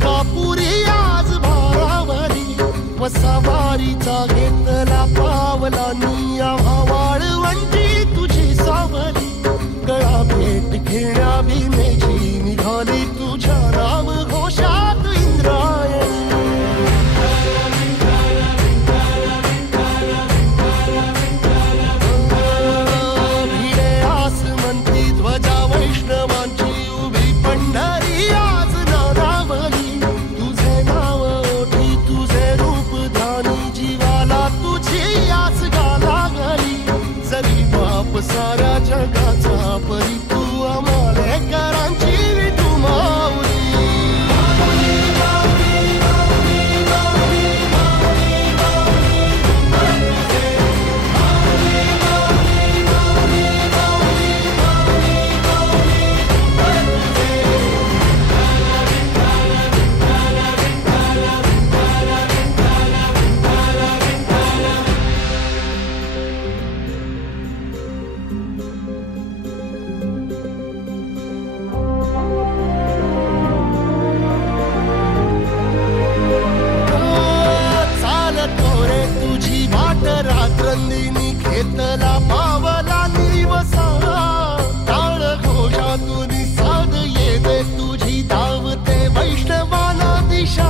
मलकापुरी आज भारावरी वसावारीचा घेतला पावला निया वाळवंटी तुझी सावली गळा भेट घेण्या भीमेची निघाली तुझ्या नाम घोषात इंद्रायणी भिडे आसमंती ध्वजा वैष्णवांची उभी पंढरी आज नारावली तुझे नाव ओठी तुझे रूप ध्यानी जीवाला तुझी आस गाला गली जरी बाप साऱ्या जगाचा परी तू आमालेकरांची विठू माऊली रात्रंदिनी घेतला पावला दिवसा टाळ घोषातून साध येते तुझी धावते वैष्णवाला दिशा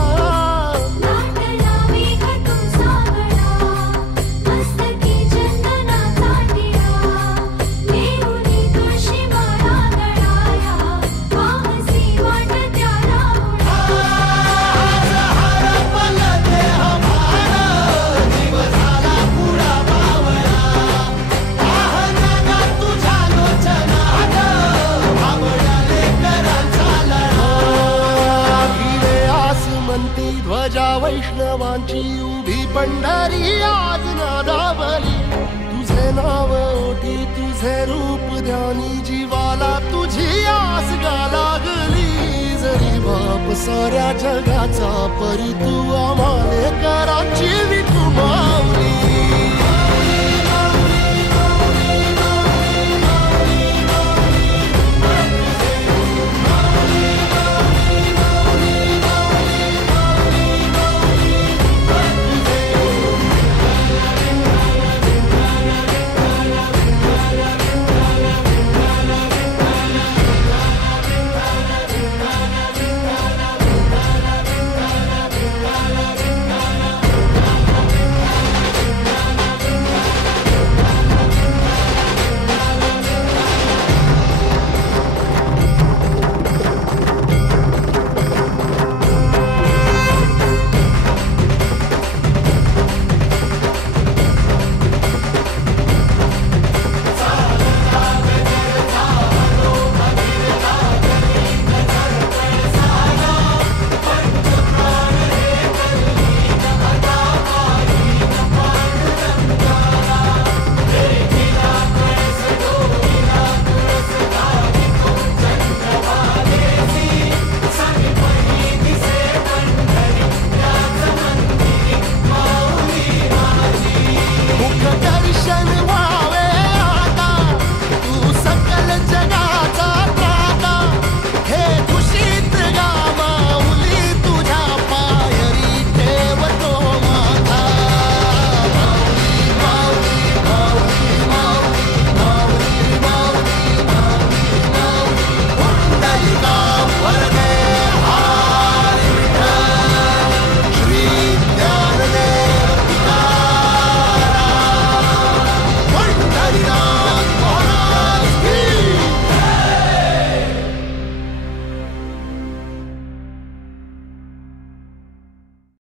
ध्वजा वैष्णवांची उभी पंढरी आज नादावली तुझे नाव ओठी तुझे रूप ध्यानी जीवाला तुझी आस गा लागली जरी बाप साऱ्या जगाचा परी तू आमालेकरांची विठू